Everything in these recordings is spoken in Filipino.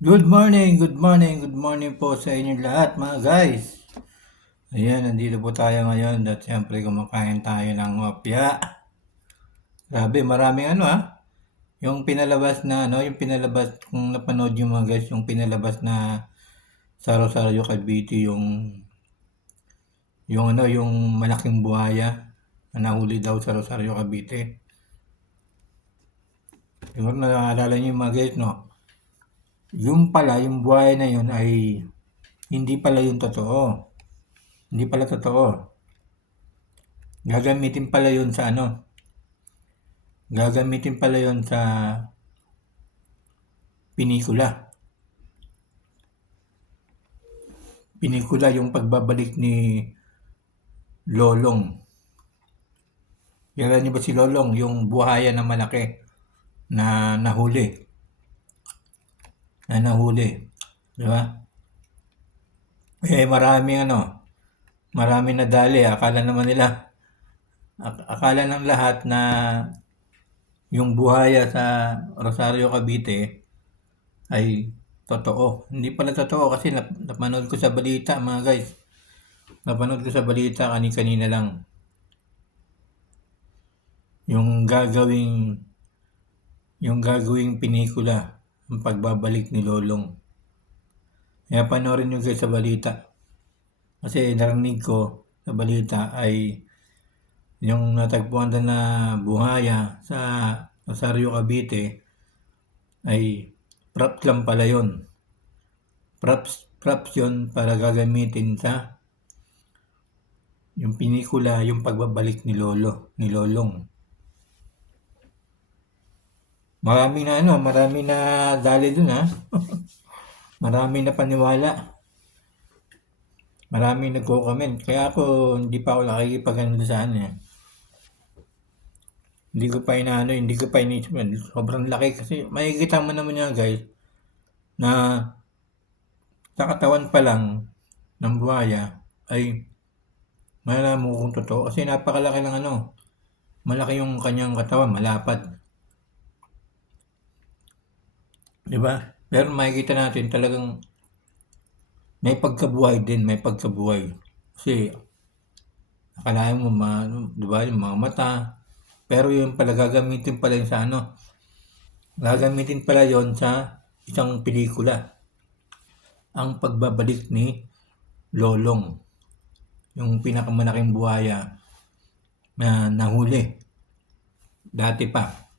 Good morning, good morning po sa inyong lahat mga guys. Ayan, nandito po tayo ngayon at siyempre kumakain tayo ng opya. Grabe, maraming yung pinalabas na yung pinalabas kung napanood yung mga guys, yung pinalabas na sa Rosario Cavite yung malaking buhaya na nahuli daw sa Rosario Cavite. Siguro naalala niyo yung mga guys, no? Yung pala, yung buhaya na yun ay hindi pala yung totoo. Hindi pala totoo. Gagamitin pala yun sa Gagamitin pala yun sa pinikula. Pinikula yung pagbabalik ni Lolong. Kilala niyo ba si Lolong? Yung buhaya na malaki na nahuli. Na nahuli. Di ba? Maraming nadali. Akala ng lahat na yung buhaya sa Rosario Cavite ay totoo. Hindi pala totoo kasi napanood ko sa balita mga guys. Napanood ko sa balita kanina lang. Yung gagawing pinikula ang pagbabalik ni Lolong. Kaya panoorin nyo guys sa balita. Kasi narinig ko sa balita ay yung natagpuan na buhaya sa Rosario Cavite ay props lang pala yun. Props yun para gagamitin sa yung pinikula, yung pagbabalik ni Lolong. Marami na dali dun Marami na paniwala. Marami nagko-comment. Kaya ako, hindi pa ako nakikipag-ano sa Hindi ko pa inisip. Sobrang laki kasi makikita mo naman yan guys na sa katawan pa lang ng buhaya ay malalaman mo kung totoo kasi napakalaki ng malaki yung kanyang katawan, malapad. Di ba? Pero makikita natin talagang may pagkabuhay din, may pagkabuhay. Kasi akalain mo di ba, yung mga mata. Pero yung pala gagamitin pala yun sa Gagamitin pala yon sa isang pelikula. Ang pagbabalik ni Lolong. Yung pinakamalaking buhaya na nahuli. Dati pa.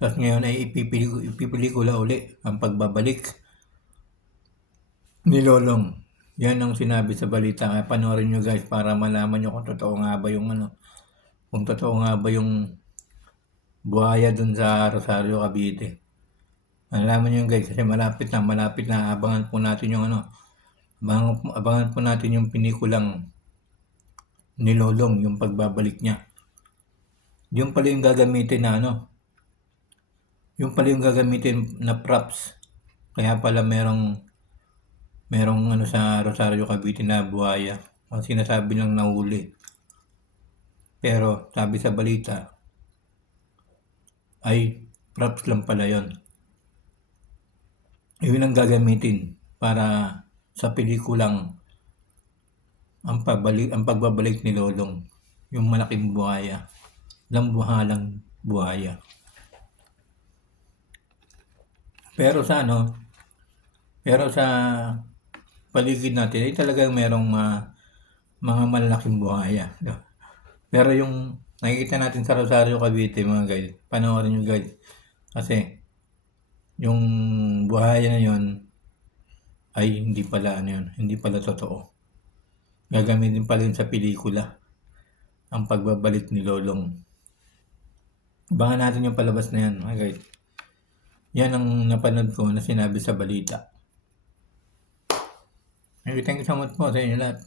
Tapos ngayon ay ipipelikula uli ang pagbabalik ni Lolong. Yan ang sinabi sa balita. Kaya panoorin nyo guys para malaman nyo kung totoo nga ba kung totoo nga ba yung buhaya dun sa Rosario Cavite. Malaman nyo guys kasi malapit na. Abangan po natin yung abangan po natin yung pinikulang ni Lolong, yung pagbabalik niya. Yung pala yung gagamitin yung pala yung gagamitin na props. Kaya pala merong sa Rosario Cavite na buhaya. Ang sinasabi lang nahuli. Pero sabi sa balita ay props lang pala yon. Yun ang gagamitin para sa pelikulang ang pagbabalik ni Lolong. Yung malaking buhaya. Lambuhalang buhaya. Pero sa paligid natin ay talagang merong mga malalaking buhaya. Pero yung nakikita natin sa Rosario Cavite mga guys, panoorin nyo guys. Kasi yung buhaya na yon ay hindi pala hindi pala totoo. Gagamitin pala yun sa pelikula ang pagbabalik ni Lolong. Abangan natin yung palabas na yan mga guys. Yan ang napanood ko na sinabi sa balita. Thank you so much po sa inyo lahat.